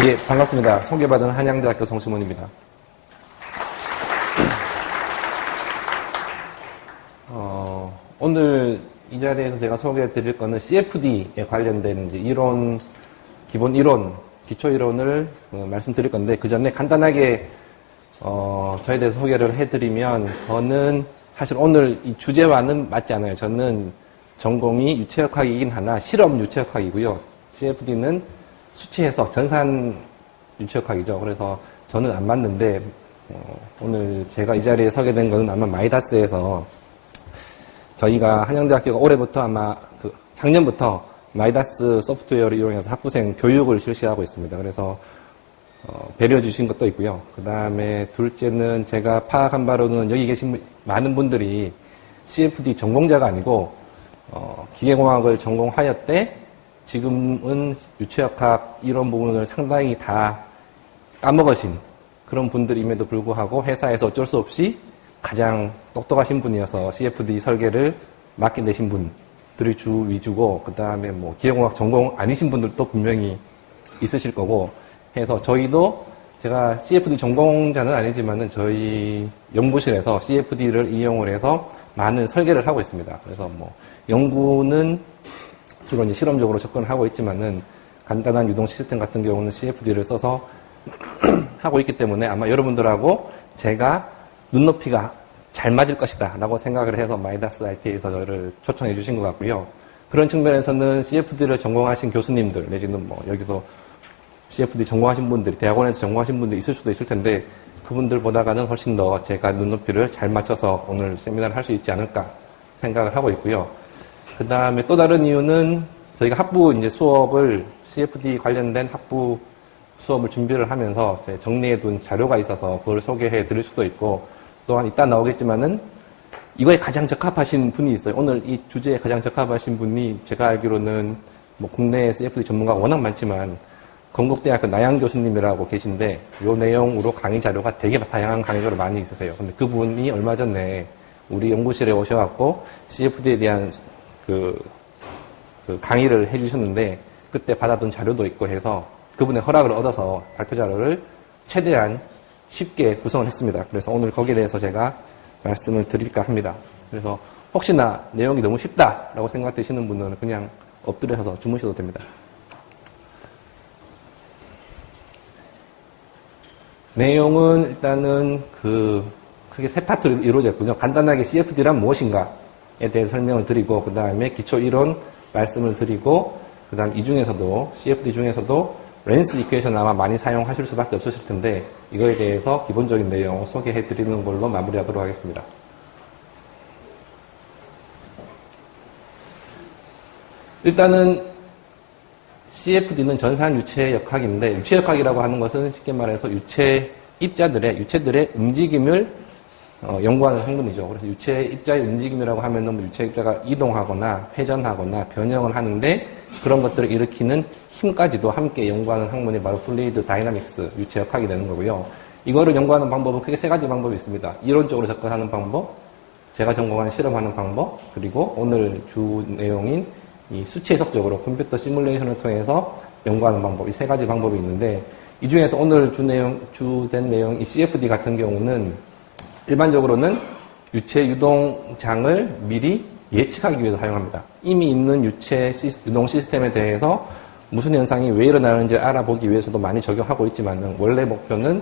예, 반갑습니다. 소개받은 한양대학교 성시문입니다. 오늘 이 자리에서 제가 소개해 드릴 거는 CFD에 관련된 이제 이론, 기본 이론, 기초 이론을 말씀드릴 건데, 그 전에 간단하게, 저에 대해서 소개를 해드리면, 저는 사실 오늘 이 주제와는 맞지 않아요. 저는 전공이 유체역학이긴 하나 실험 유체역학이고요. CFD는 수치 해석, 전산 유체역학이죠. 그래서 저는 안 맞는데, 오늘 제가 이 자리에 서게 된 거는 아마 마이다스에서 저희가 한양대학교가 올해부터 아마 작년부터 마이다스 소프트웨어를 이용해서 학부생 교육을 실시하고 있습니다. 그래서 배려해 주신 것도 있고요. 그 다음에 둘째는 제가 파악한 바로는 여기 계신 많은 분들이 CFD 전공자가 아니고 기계공학을 전공하였대 지금은 유체역학 이런 부분을 상당히 다 까먹으신 그런 분들임에도 불구하고 회사에서 어쩔 수 없이 가장 똑똑하신 분이어서 CFD 설계를 맡게 되신 분들이 주 위주고, 그 다음에 뭐 기계공학 전공 아니신 분들도 분명히 있으실 거고 해서 저희도 제가 CFD 전공자는 아니지만은 저희 연구실에서 CFD를 이용을 해서 많은 설계를 하고 있습니다. 그래서 뭐 연구는 주로 이제 실험적으로 접근을 하고 있지만은 간단한 유동 시스템 같은 경우는 CFD를 써서 하고 있기 때문에 아마 여러분들하고 제가 눈높이가 잘 맞을 것이다 라고 생각을 해서 마이다스 IT에서 저를 초청해 주신 것 같고요. 그런 측면에서는 CFD를 전공하신 교수님들 내지는 뭐 여기서 CFD 전공하신 분들이 대학원에서 전공하신 분들이 있을 수도 있을 텐데 그분들보다는 훨씬 더 제가 눈높이를 잘 맞춰서 오늘 세미나를 할 수 있지 않을까 생각을 하고 있고요. 그 다음에 또 다른 이유는 저희가 학부 이제 수업을 CFD 관련된 학부 수업을 준비를 하면서 정리해 둔 자료가 있어서 그걸 소개해 드릴 수도 있고, 또한 이따 나오겠지만은 이거에 가장 적합하신 분이 있어요. 오늘 이 주제에 가장 적합하신 분이 제가 알기로는 뭐 국내 CFD 전문가가 워낙 많지만 건국대학교 나양 교수님이라고 계신데 이 내용으로 강의 자료가 되게 다양한 강의 자료가 많이 있으세요. 근데 그분이 얼마 전에 우리 연구실에 오셔갖고 CFD에 대한 그 강의를 해주셨는데 그때 받아둔 자료도 있고 해서 그분의 허락을 얻어서 발표 자료를 최대한 쉽게 구성을 했습니다. 그래서 오늘 거기에 대해서 제가 말씀을 드릴까 합니다. 그래서 혹시나 내용이 너무 쉽다라고 생각되시는 분들은 그냥 엎드려서 주무셔도 됩니다. 내용은 일단은 크게 세 파트로 이루어져 있군요. 간단하게 CFD란 무엇인가에 대해서 설명을 드리고, 그 다음에 기초 이론 말씀을 드리고, 그 다음 이 중에서도 CFD 중에서도 렌스 이퀘이션 아마 많이 사용하실 수밖에 없으실 텐데 이거에 대해서 기본적인 내용 소개해 드리는 걸로 마무리하도록 하겠습니다. 일단은 CFD는 전산 유체역학인데, 유체역학이라고 하는 것은 쉽게 말해서 유체들의 움직임을 연구하는 학문이죠. 그래서 유체 입자의 움직임이라고 하면은 유체 입자가 이동하거나 회전하거나 변형을 하는데 그런 것들을 일으키는 힘까지도 함께 연구하는 학문이 바로 플루이드 다이나믹스 유체역학이 되는 거고요. 이거를 연구하는 방법은 크게 세 가지 방법이 있습니다. 이론적으로 접근하는 방법, 제가 전공하는 실험하는 방법, 그리고 오늘 주 내용인 이 수치 해석적으로 컴퓨터 시뮬레이션을 통해서 연구하는 방법, 이 세 가지 방법이 있는데 이 중에서 오늘 주된 내용 이 CFD 같은 경우는 일반적으로는 유체 유동장을 미리 예측하기 위해서 사용합니다. 이미 있는 유체 유동 시스템에 대해서 무슨 현상이 왜 일어나는지 알아보기 위해서도 많이 적용하고 있지만 원래 목표는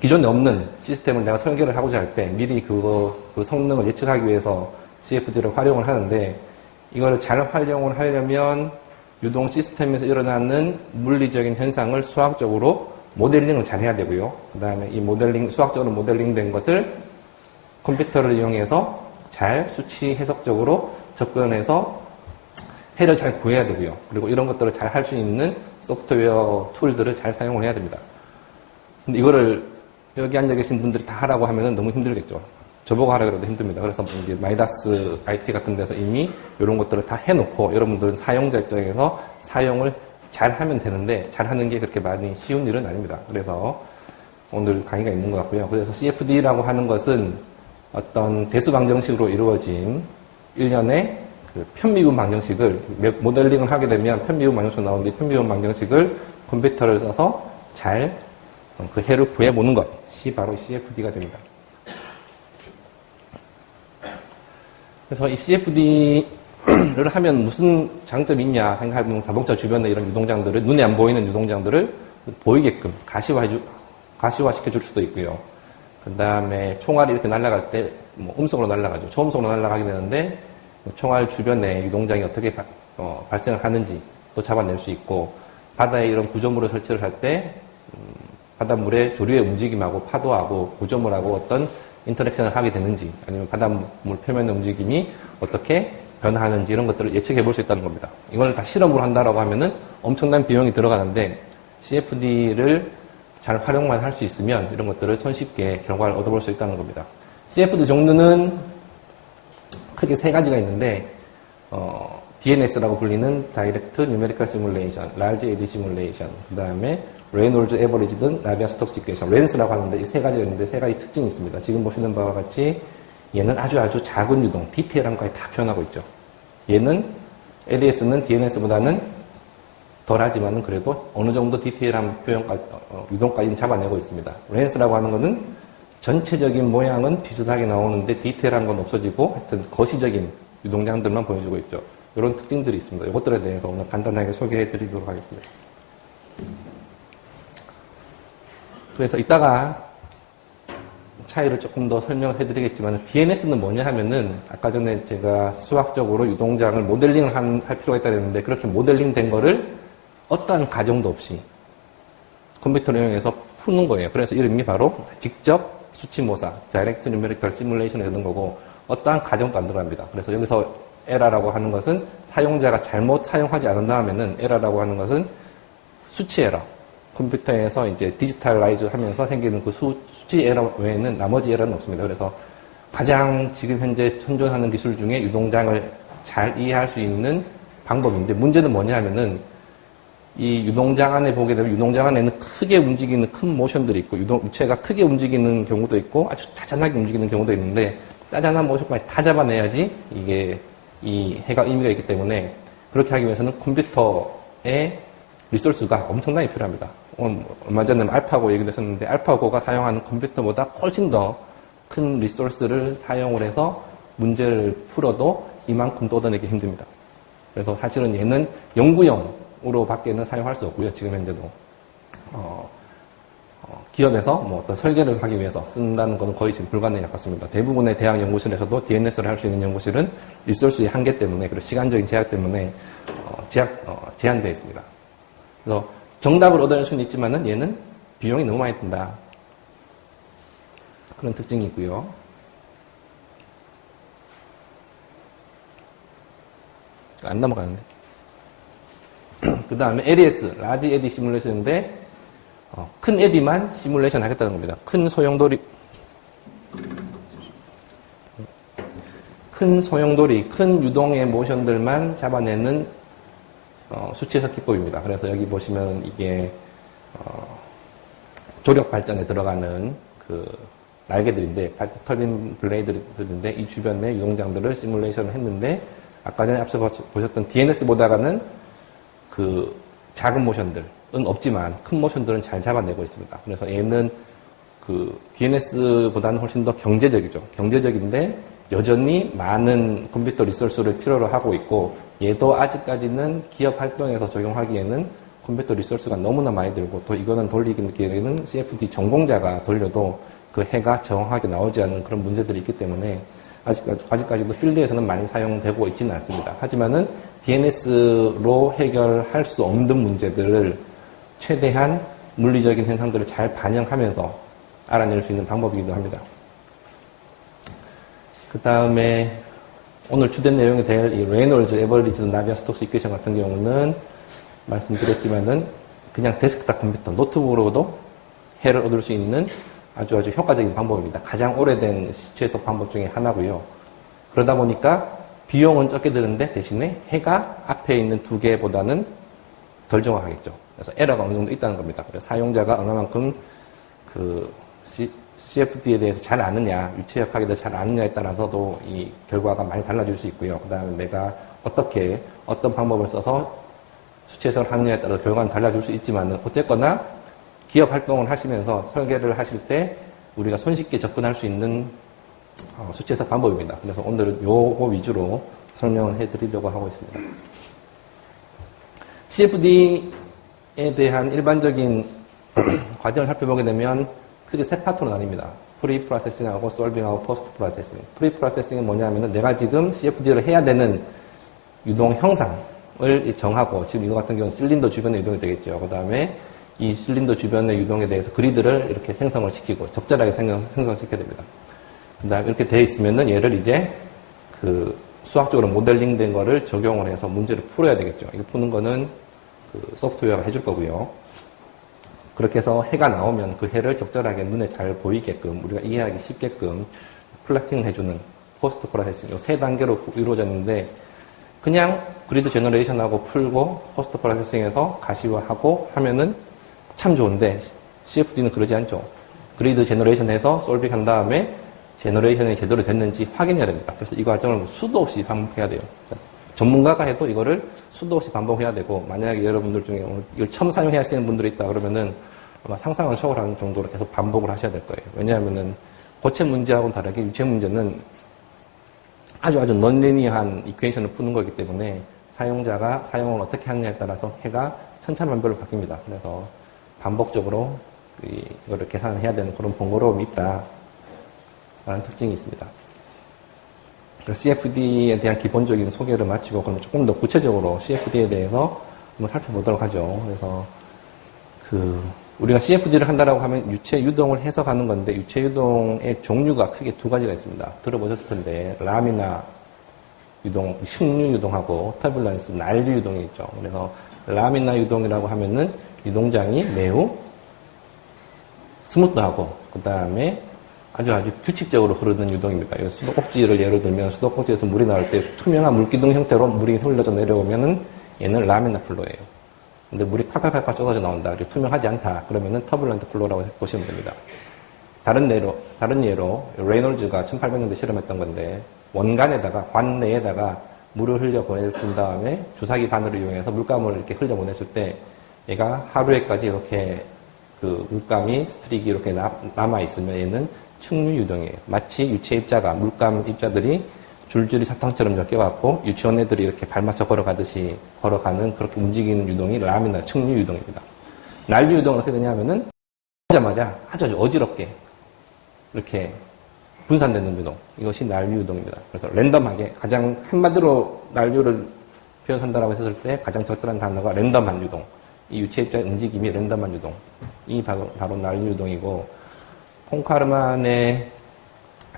기존에 없는 시스템을 내가 설계를 하고자 할 때 미리 그 성능을 예측하기 위해서 CFD를 활용을 하는데, 이걸 잘 활용을 하려면 유동 시스템에서 일어나는 물리적인 현상을 수학적으로 모델링을 잘 해야 되고요. 그 다음에 이 수학적으로 모델링된 것을 컴퓨터를 이용해서 잘 수치 해석적으로 접근해서 해를 잘 구해야 되고요. 그리고 이런 것들을 잘 할 수 있는 소프트웨어 툴들을 잘 사용을 해야 됩니다. 근데 이거를 여기 앉아 계신 분들이 다 하라고 하면 너무 힘들겠죠. 저보고 하라 그래도 힘듭니다. 그래서 이게 마이다스 IT 같은 데서 이미 이런 것들을 다 해놓고 여러분들은 사용자 입장에서 사용을 잘 하면 되는데 잘 하는 게 그렇게 많이 쉬운 일은 아닙니다. 그래서 오늘 강의가 있는 것 같고요. 그래서 CFD라고 하는 것은 어떤 대수 방정식으로 이루어진 일련의 그 편미분 방정식을 모델링을 하게 되면 편미분 방정식 나오는데 편미분 방정식을 컴퓨터를 써서 잘 그 해를 구해보는 것이 바로 CFD가 됩니다. 그래서 이 CFD를 하면 무슨 장점이 있냐 생각해보면 자동차 주변에 이런 유동장들을, 눈에 안 보이는 유동장들을 보이게끔 가시화시켜줄 수도 있고요. 그 다음에 총알이 이렇게 날아갈 때 뭐 음속으로 날아가죠. 초음속으로 날아가게 되는데 총알 주변에 유동장이 어떻게 발생을 하는지 또 잡아낼 수 있고, 바다에 이런 구조물을 설치를 할 때 바닷물의 조류의 움직임하고 파도하고 구조물하고 어떤 인터랙션을 하게 되는지, 아니면 바닷물 표면의 움직임이 어떻게 변화하는지 이런 것들을 예측해 볼 수 있다는 겁니다. 이걸 다 실험으로 한다라고 하면은 엄청난 비용이 들어가는데 CFD를 잘 활용만 할 수 있으면 이런 것들을 손쉽게 결과를 얻어볼 수 있다는 겁니다. CFD 종류는 크게 세 가지가 있는데 DNS라고 불리는 Direct Numerical Simulation, Large Eddy Simulation, 그 다음에 Reynolds Averaged Navier-Stokes Equation, RANS라고 하는데 이 세 가지가 있는데 세 가지 특징이 있습니다. 지금 보시는 바와 같이 얘는 아주 작은 유동, 디테일한 것까지 다 표현하고 있죠. 얘는 LES는 DNS보다는 덜하지만은 그래도 어느 정도 디테일한 표현까지, 유동까지는 잡아내고 있습니다. RANS라고 하는 것은 전체적인 모양은 비슷하게 나오는데 디테일한 건 없어지고 하여튼 거시적인 유동장들만 보여주고 있죠. 이런 특징들이 있습니다. 이것들에 대해서 오늘 간단하게 소개해 드리도록 하겠습니다. 그래서 이따가 차이를 조금 더 설명을 해드리겠지만 DNS는 뭐냐 하면은 아까 전에 제가 수학적으로 유동장을 모델링을 할 필요가 있다고 했는데 그렇게 모델링 된 거를 어떠한 과정도 없이 컴퓨터를 이용해서 푸는 거예요. 그래서 이름이 바로 직접 수치모사, Direct Numerical Simulation이 되는 거고 어떠한 과정도 안 들어갑니다. 그래서 여기서 에러라고 하는 것은 사용자가 잘못 사용하지 않는다면은 에러라고 하는 것은 수치 에러. 컴퓨터에서 이제 디지털라이즈 하면서 생기는 그 수치 에러 외에는 나머지 에러는 없습니다. 그래서 가장 지금 현재 현존하는 기술 중에 유동장을 잘 이해할 수 있는 방법인데 문제는 뭐냐 하면은 이 유동장 안에 보게 되면 유동장 안에는 크게 움직이는 큰 모션들이 있고 유체가 크게 움직이는 경우도 있고 아주 짜잔하게 움직이는 경우도 있는데 짜잔한 모션까지 다 잡아내야지 이게 이 해가 의미가 있기 때문에 그렇게 하기 위해서는 컴퓨터의 리소스가 엄청나게 필요합니다. 얼마 전에 알파고 얘기도 했었는데 알파고가 사용하는 컴퓨터보다 훨씬 더 큰 리소스를 사용을 해서 문제를 풀어도 이만큼 뜯어내기 힘듭니다. 그래서 사실은 얘는 연구용으로 밖에는 사용할 수 없고요. 지금 현재도 기업에서 뭐 어떤 설계를 하기 위해서 쓴다는 것은 거의 지금 불가능에 가깝습니다. 대부분의 대학 연구실에서도 DNS를 할 수 있는 연구실은 리소스의 한계 때문에 그리고 시간적인 제약 때문에 제한되어 있습니다. 그래서 정답을 얻어낼 수는 있지만은 얘는 비용이 너무 많이 든다. 그런 특징이 있고요. 안 넘어가는데. 그 다음에 LES, Large Eddy Simulation인데 큰 에디만 시뮬레이션 하겠다는 겁니다. 큰 소용돌이, 큰 유동의 모션들만 잡아내는 수치해석 기법입니다. 그래서 여기 보시면 이게 조력 발전에 들어가는 그 날개들인데, 터빈 블레이드들인데 이 주변의 유동장들을 시뮬레이션을 했는데 아까 전에 앞서 보셨던 DNS보다는 그 작은 모션들은 없지만 큰 모션들은 잘 잡아내고 있습니다. 그래서 얘는 그 DNS보다는 훨씬 더 경제적이죠. 경제적인데 여전히 많은 컴퓨터 리소스를 필요로 하고 있고 얘도 아직까지는 기업 활동에서 적용하기에는 컴퓨터 리소스가 너무나 많이 들고 또 이거는 돌리기에는 CFD 전공자가 돌려도 그 해가 정확하게 나오지 않는 그런 문제들이 있기 때문에 아직까지도 필드에서는 많이 사용되고 있지는 않습니다. 하지만은 DNS로 해결할 수 없는 문제들을 최대한 물리적인 현상들을 잘 반영하면서 알아낼 수 있는 방법이기도 합니다. 그 다음에 오늘 주된 내용이 될 이 레이놀즈 에버리지 나비아-스톡스 이퀘이션 같은 경우는 말씀드렸지만은 그냥 데스크탑 컴퓨터, 노트북으로도 해를 얻을 수 있는 아주 효과적인 방법입니다. 가장 오래된 시추해석 방법 중에 하나고요. 그러다 보니까 비용은 적게 드는데 대신에 해가 앞에 있는 두 개보다는 덜 정확하겠죠. 그래서 에러가 어느 정도 있다는 겁니다. 그래서 사용자가 얼마만큼 그 CFD에 대해서 잘 아느냐, 유체역학에 대해서 잘 아느냐에 따라서도 이 결과가 많이 달라질 수 있고요. 그 다음에 내가 어떤 방법을 써서 수치 해석을 하느냐에 따라 결과는 달라질 수 있지만 어쨌거나 기업 활동을 하시면서 설계를 하실 때 우리가 손쉽게 접근할 수 있는 수치 해석 방법입니다. 그래서 오늘은 요거 위주로 설명을 해드리려고 하고 있습니다. CFD에 대한 일반적인 과정을 살펴보게 되면 크게 세 파트로 나뉩니다. 프리 프로세싱하고 솔빙하고 포스트 프로세싱. 프리 프로세싱은 뭐냐면은 내가 지금 CFD를 해야 되는 유동 형상을 정하고, 지금 이거 같은 경우는 실린더 주변의 유동이 되겠죠. 그 다음에 이 실린더 주변의 유동에 대해서 그리드를 이렇게 생성을 시키고 적절하게 생성시켜야 됩니다. 그 다음에 이렇게 되어 있으면은 얘를 이제 그 수학적으로 모델링 된 거를 적용을 해서 문제를 풀어야 되겠죠. 이거 푸는 거는 그 소프트웨어가 해줄 거고요. 그렇게 해서 해가 나오면 그 해를 적절하게 눈에 잘 보이게끔, 우리가 이해하기 쉽게끔 플래팅을 해주는 포스트 프로세싱, 이 세 단계로 이루어졌는데, 그냥 그리드 제너레이션하고 풀고 포스트 프로세싱에서 가시화하고 하면은 참 좋은데, CFD는 그러지 않죠. 그리드 제너레이션해서 솔빙 한 다음에 제너레이션이 제대로 됐는지 확인해야 됩니다. 그래서 이 과정을 수도 없이 반복해야 돼요. 전문가가 해도 이거를 수도 없이 반복해야 되고, 만약에 여러분들 중에 이걸 처음 사용하시는 분들이 있다 그러면은 아마 상상을 초월하는 정도로 계속 반복을 하셔야 될 거예요. 왜냐하면은 고체 문제하고는 다르게 유체 문제는 아주 넌리니어한 이퀘이션을 푸는 거기 때문에 사용자가 사용을 어떻게 하느냐에 따라서 해가 천차만별로 바뀝니다. 그래서 반복적으로 이거를 계산을 해야 되는 그런 번거로움이 있다라는 특징이 있습니다. CFD에 대한 기본적인 소개를 마치고 그럼 조금 더 구체적으로 CFD에 대해서 한번 살펴보도록 하죠. 그래서 우리가 CFD를 한다라고 하면 유체 유동을 해석하는 건데, 유체 유동의 종류가 크게 두 가지가 있습니다. 들어보셨을 텐데 라미나 유동, 식류 유동하고 터뷸런스, 난류 유동이 있죠. 그래서 라미나 유동이라고 하면은 유동장이 매우 스무트하고 그 다음에 아주 규칙적으로 흐르는 유동입니다. 수도꼭지를 예를 들면 수도꼭지에서 물이 나올 때 투명한 물기둥 형태로 물이 흘러져 내려오면은 얘는 라미나 플로예요. 근데 물이 팍팍팍 쏟아져 나온다. 투명하지 않다. 그러면은 터뷸런트 플로라고 보시면 됩니다. 다른 예로 레이놀즈가 1800년대 실험했던 건데, 원관에다가 관 내에다가 물을 흘려 보내준 다음에 주사기 바늘을 이용해서 물감을 이렇게 흘려 보냈을 때 얘가 하루에까지 이렇게 그 물감이 스트릭이 이렇게 남아 있으면 얘는 충류 유동이에요. 마치 유체 입자가, 물감 입자들이 줄줄이 사탕처럼 엮여갖고 유치원 애들이 이렇게 발맞춰 걸어가듯이 걸어가는, 그렇게 움직이는 유동이 라미나 충류 유동입니다. 난류 유동은 어떻게 되냐면은 오자마자 아주 어지럽게 이렇게 분산되는 유동, 이것이 난류 유동입니다. 그래서 랜덤하게, 가장 한마디로 난류를 표현한다라고 했을 때 가장 적절한 단어가 랜덤한 유동, 이 유체 입자의 움직임이 랜덤한 유동, 이 바로 난류 유동이고, 폰카르만의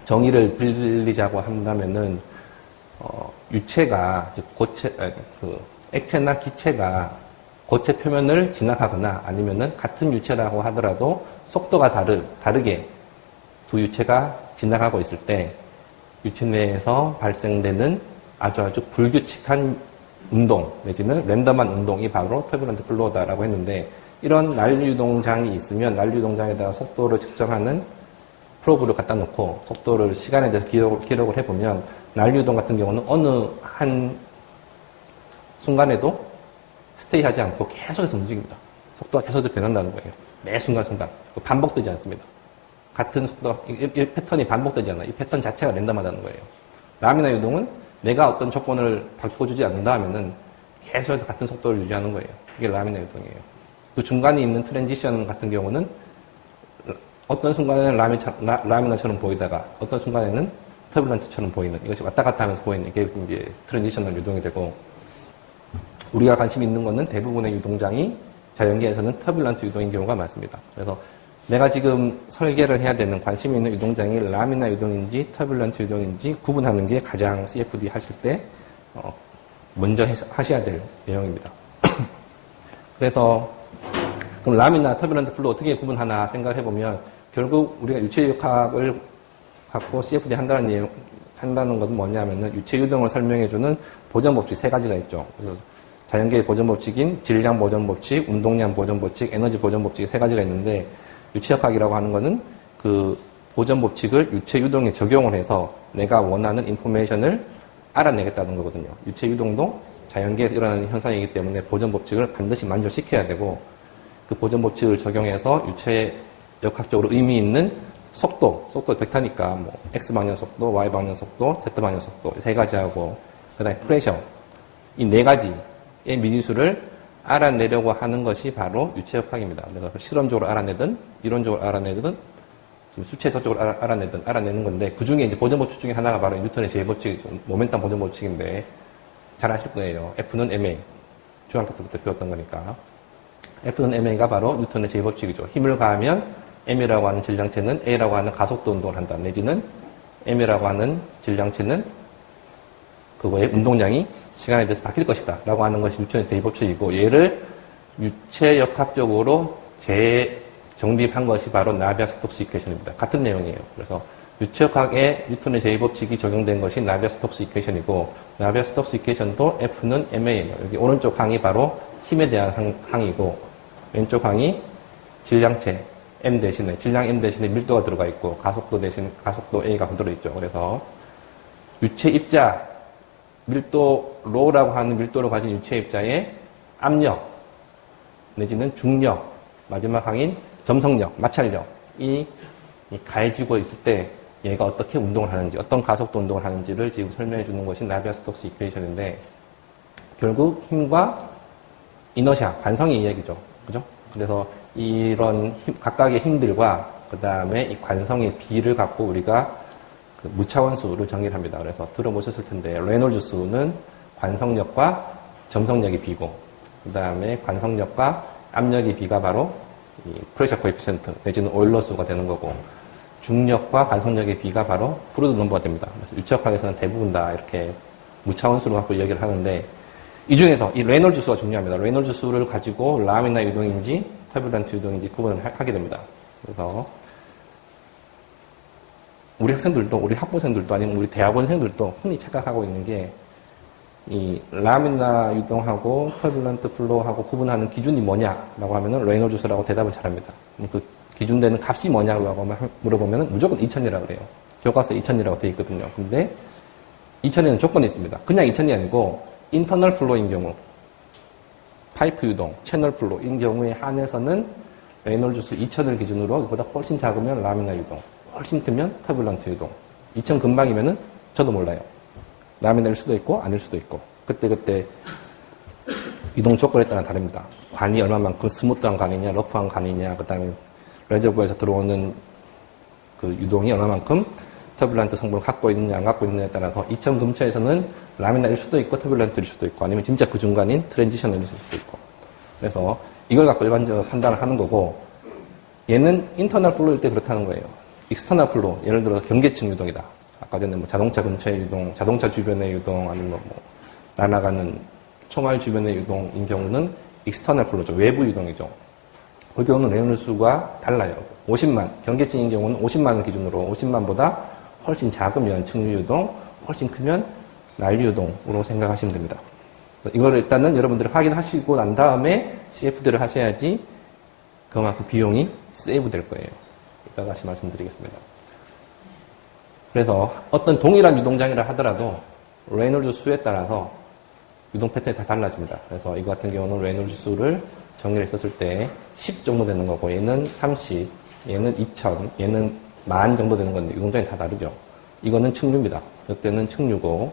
정의를 빌리자고 한다면은 유체가 액체나 기체가 고체 표면을 진학하거나 아니면은 같은 유체라고 하더라도 속도가 다르게 두 유체가 진학하고 있을 때 유체 내에서 발생되는 아주 불규칙한 운동 내지는 랜덤한 운동이 바로 터뷸런트 플로우다라고 했는데, 이런 난류 유동장이 있으면 난류 유동장에다가 속도를 측정하는 프로브를 갖다 놓고 속도를 시간에 대해서 기록을 해보면 난류 유동 같은 경우는 어느 한 순간에도 스테이하지 않고 계속해서 움직입니다. 속도가 계속해서 변한다는 거예요. 매 순간순간. 반복되지 않습니다. 같은 속도가, 이 패턴이 반복되지 않아요. 이 패턴 자체가 랜덤하다는 거예요. 라미나 유동은 내가 어떤 조건을 바꿔주지 않는다 하면은 계속해서 같은 속도를 유지하는 거예요. 이게 라미나 유동이에요. 그 중간에 있는 트랜지션 같은 경우는 어떤 순간에는 라미나처럼 보이다가 어떤 순간에는 터뷸런트처럼 보이는, 이것이 왔다 갔다 하면서 보이는 게 이제 트랜지셔널 유동이 되고, 우리가 관심 있는 것은 대부분의 유동장이 자연계에서는 터뷸런트 유동인 경우가 많습니다. 그래서 내가 지금 설계를 해야 되는 관심 있는 유동장이 라미나 유동인지 터뷸런트 유동인지 구분하는 게 가장 CFD 하실 때 먼저 하셔야 될 내용입니다. 그래서 그럼 라미나 터뷸런트 플로우 어떻게 구분하나 생각해 보면, 결국 우리가 유체역학을 갖고 CFD 한다는 것은 뭐냐면은 유체 유동을 설명해주는 보존법칙 세 가지가 있죠. 그래서 자연계의 보존법칙인 질량 보존법칙, 운동량 보존법칙, 에너지 보존법칙 세 가지가 있는데, 유체역학이라고 하는 것은 그 보존법칙을 유체 유동에 적용을 해서 내가 원하는 인포메이션을 알아내겠다는 거거든요. 유체 유동도 자연계에서 일어나는 현상이기 때문에 보존 법칙을 반드시 만족시켜야 되고 그 보존 법칙을 적용해서 유체 역학적으로 의미 있는 속도 벡터니까 뭐 x 방향 속도, y 방향 속도, z 방향 속도 세 가지하고 그다음에 프레셔 이 네 가지의 미지수를 알아내려고 하는 것이 바로 유체 역학입니다. 그래서 실험적으로 알아내든 이론적으로 알아내든 수치해석적으로 알아내는 건데 그 중에 이제 보존 법칙 중에 하나가 바로 뉴턴의 제2법칙, 모멘텀 보존 법칙인데 잘 아실 거예요. F는 ma. 중학교 때부터 배웠던 거니까. F는 ma가 바로 뉴턴의 제2법칙이죠. 힘을 가하면 m이라고 하는 질량체는 a라고 하는 가속도 운동을 한다. 내지는 m이라고 하는 질량체는 그거의 운동량이 시간에 대해서 바뀔 것이다. 라고 하는 것이 뉴턴의 제2법칙이고 얘를 유체역학적으로 정립한 것이 바로 나비아-스톡스 이퀘이션입니다. 같은 내용이에요. 그래서 유체역학에 뉴턴의 제2법칙이 적용된 것이 나비아-스톡스 이퀘이션이고 나비아-스톡스 이퀘이션도 F는 ma예요. 여기 오른쪽 항이 바로 힘에 대한 항이고 왼쪽 항이 질량체 m 대신에 질량 m 대신에 밀도가 들어가 있고 가속도 대신 가속도 a가 들어있죠. 그래서 유체 입자 밀도 로라고 하는 밀도를 가진 유체 입자의 압력 내지는 중력 마지막 항인 점성력, 마찰력이 가해지고 있을 때 얘가 어떻게 운동을 하는지, 어떤 가속도 운동을 하는지를 지금 설명해 주는 것이 나비아-스톡스 이퀘이션인데 결국 힘과 이너시아, 관성의 이야기죠. 그죠? 그래서 이런 각각의 힘들과 그 다음에 이 관성의 비를 갖고 우리가 그 무차원수를 정의를 합니다. 그래서 들어보셨을 텐데 레놀즈 수는 관성력과 점성력의 비고 그 다음에 관성력과 압력의 비가 바로 이 프레셔 코에피션트 내지는 오일러 수가 되는 거고 중력과 관성력의 비가 바로 프루드 넘버가 됩니다. 그래서 유체역학에서는 대부분 다 이렇게 무차원수로 갖고 이야기를 하는데 이 중에서 이 레놀즈 수가 중요합니다. 레놀즈 수를 가지고 라미나 유동인지 터뷸런트 유동인지 구분을 하게 됩니다. 그래서 우리 학생들도 우리 학부생들도 아니면 우리 대학원생들도 흔히 착각하고 있는 게 이 라미나 유동하고 터뷸런트 플로우하고 구분하는 기준이 뭐냐라고 하면은 레놀즈 수라고 대답을 잘합니다. 그 기준되는 값이 뭐냐고 물어보면은 무조건 2000이라고 그래요. 교과서에 2000이라고 되어 있거든요. 근데 2000에는 조건이 있습니다. 그냥 2000이 아니고 인터널 플로우인 경우 파이프 유동, 채널 플로우인 경우에 한해서는 레놀즈 수 2000을 기준으로 이보다 훨씬 작으면 라미나 유동, 훨씬 크면 터뷸런트 유동. 2000 근방이면은 저도 몰라요. 라미나일 수도 있고 아닐 수도 있고 그때그때 유동 조건에 따라 다릅니다. 관이 얼마만큼 스무트한 관이냐 러프한 관이냐 그 다음에 레저버에서 들어오는 그 유동이 얼마만큼 터뷸런트 성분을 갖고 있느냐 안 갖고 있느냐에 따라서 2000 근처에서는 라미나일 수도 있고 터뷸런트일 수도 있고 아니면 진짜 그 중간인 트랜지션일 수도 있고 그래서 이걸 갖고 일반적으로 판단을 하는 거고 얘는 인터널 플로우일 때 그렇다는 거예요. 익스터널 플로우 예를 들어 경계층 유동이다. 아까 전에 뭐 자동차 근처의 유동, 자동차 주변의 유동, 아니면 뭐 날아가는 총알 주변의 유동인 경우는 익스터널 플로우죠. 외부 유동이죠. 그 경우는 레놀즈 수가 달라요. 50만, 경계층인 경우는 50만을 기준으로 50만보다 훨씬 작으면 측류 유동, 훨씬 크면 난류 유동으로 생각하시면 됩니다. 이걸 일단은 여러분들이 확인하시고 난 다음에 CFD를 하셔야지 그만큼 비용이 세이브 될 거예요. 이따 다시 말씀드리겠습니다. 그래서 어떤 동일한 유동장이라 하더라도 레놀즈 수에 따라서 유동 패턴이 다 달라집니다. 그래서 이거 같은 경우는 레놀즈 수를 정의를 했었을 때 10 정도 되는 거고 얘는 30, 얘는 2000, 얘는 10,000 정도 되는 건데 유동장이 다 다르죠. 이거는 측류입니다. 이때는 측류고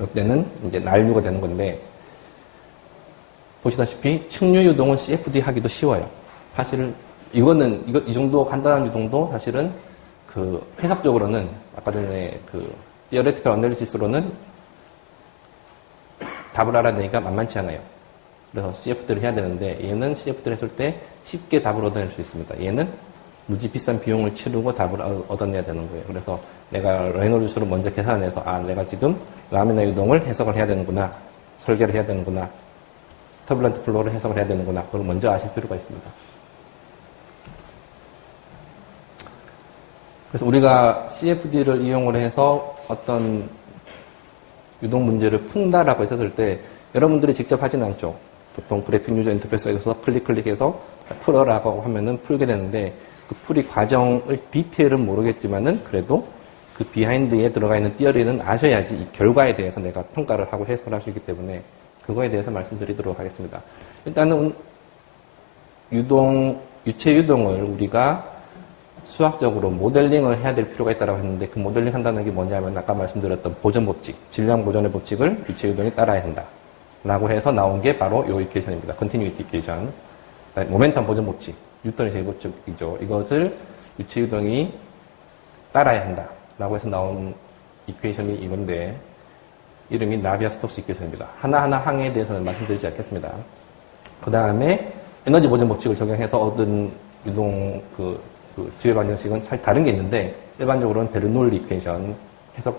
이때는 이제 난류가 되는 건데 보시다시피 측류 유동은 CFD 하기도 쉬워요. 사실 이거는 이 정도 간단한 유동도 사실은 그 해석적으로는 아까 전에 그 theoretical analysis로는 답을 알아내기가 만만치 않아요. 그래서 CFD를 해야 되는데 얘는 CFD를 했을 때 쉽게 답을 얻어낼 수 있습니다. 얘는 무지 비싼 비용을 치르고 답을 얻어내야 되는 거예요. 그래서 내가 레놀즈 수를 먼저 계산해서 내가 지금 라미나 유동을 해석을 해야 되는구나, 설계를 해야 되는구나, 터뷸런트 플로우를 해석을 해야 되는구나, 그걸 먼저 아실 필요가 있습니다. 그래서 우리가 CFD를 이용을 해서 어떤 유동 문제를 푼다라고 했었을 때 여러분들이 직접 하진 않죠. 보통 그래픽 유저 인터페이스에서 클릭해서 풀어라고 하면은 풀게 되는데 그 풀이 과정을 디테일은 모르겠지만은 그래도 그 비하인드에 들어가 있는 티어리는 아셔야지 이 결과에 대해서 내가 평가를 하고 해석을 할 수 있기 때문에 그거에 대해서 말씀드리도록 하겠습니다. 일단은 유체 유동을 우리가 수학적으로 모델링을 해야 될 필요가 있다고 했는데 그 모델링 한다는 게 뭐냐면 아까 말씀드렸던 보존 법칙, 질량 보존의 법칙을 유체 유동이 따라야 한다. 라고 해서 나온 게 바로 이 이퀘이션입니다. 컨티뉴이티 이퀘이션. 모멘텀 보존 법칙, 뉴턴의 제곱법칙이죠. 이것을 유체 유동이 따라야 한다. 라고 해서 나온 이퀘이션이 이건데 이름이 나비아-스톡스 이퀘이션입니다. 하나하나 항에 대해서는 말씀드리지 않겠습니다. 그 다음에 에너지 보존 법칙을 적용해서 얻은 유동 지배 방정식은 사실 다른 게 있는데 일반적으로는 베르놀리 이퀘이션 해석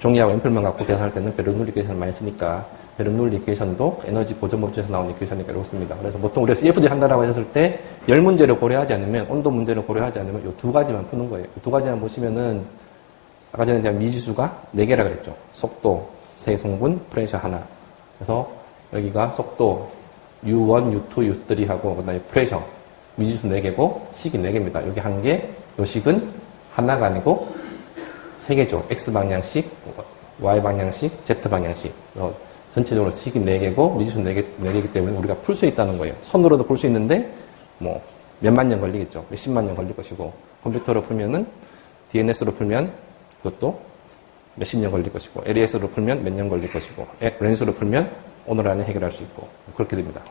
종이하고 연필만 갖고 계산할 때는 베르놀리 이퀘이션을 많이 쓰니까 베르놀리 이퀘이션도 에너지 보존 법칙에서 나온 이퀘이션이니까 이렇습니다. 그래서 보통 우리가 CFD 한다라고 했을 때 열 문제를 고려하지 않으면 온도 문제를 고려하지 않으면 이 두 가지만 푸는 거예요. 이 두 가지만 보시면은 아까 전에 제가 미지수가 4개라 그랬죠. 속도, 세 성분, 프레셔 하나. 그래서 여기가 속도 U1, U2, U3하고 그다음에 프레셔 미지수 4개고 식이 4개입니다. 여기 1개, 요 식은 하나가 아니고 3개죠. X방향식, Y방향식, Z방향식. 전체적으로 식이 4개고 미지수 4개이기 때문에 우리가 풀 수 있다는 거예요. 손으로도 풀 수 있는데 뭐 몇만 년 걸리겠죠. 몇십만 년 걸릴 것이고 컴퓨터로 풀면은 DNS로 풀면 그것도 몇십 년 걸릴 것이고 LES로 풀면 몇 년 걸릴 것이고 렌스로 풀면 오늘 안에 해결할 수 있고 그렇게 됩니다.